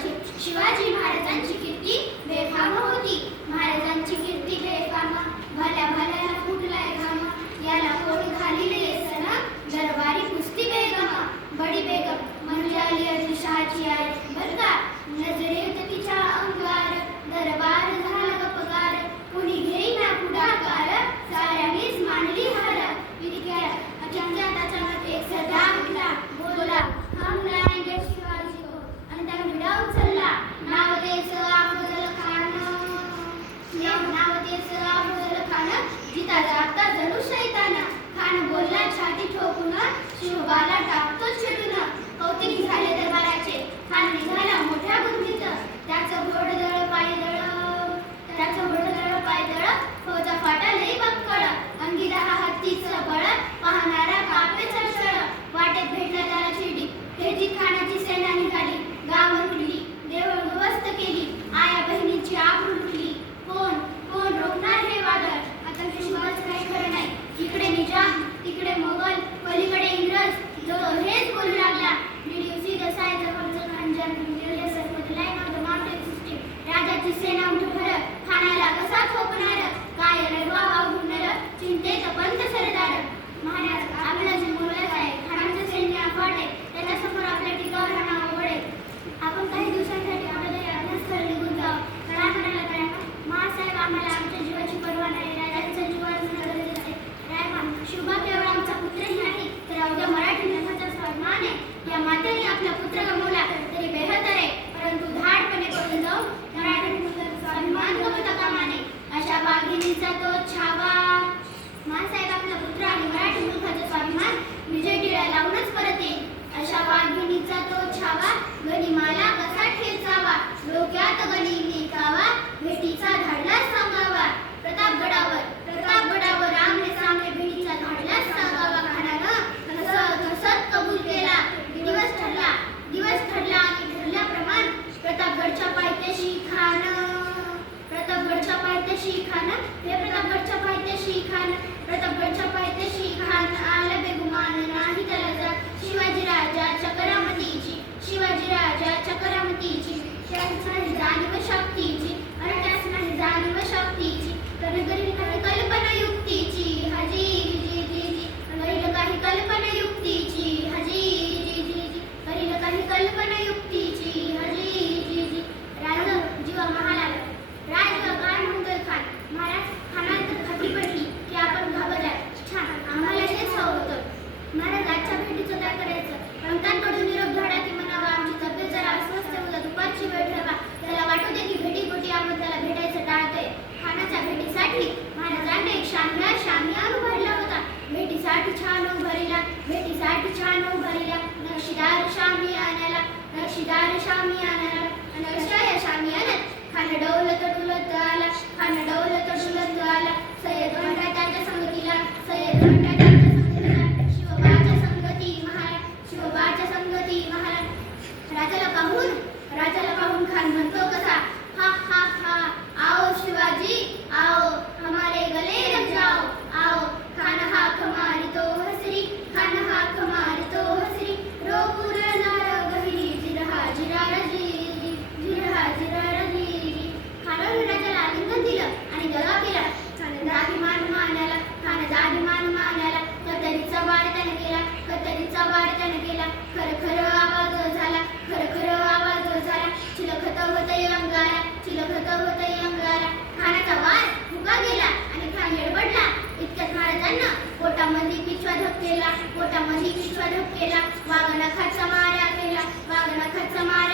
शिवाजी महाराजांची कीर्ती आता जणू शैताना खान बोलला छाती ठोकून शिवबाला टाकतो. बहिणीचा तो छावा. मासाहेब आपला पुत्र आणि मराठी मुखाचा स्वाभिमान विजय टिळा लावूनच परत येईल. अशा वाघिणीचा तो छावा. شاميانا لك نشدار شاميانا لك أنا غشايا شاميانا خانا دولة دولة دولة خانا دولة دولة دولة سيد عمرة تاجة سمكي لك سيد عمرة केला वागणा खर्च माऱ्या केला वागणा खर्च माऱ्या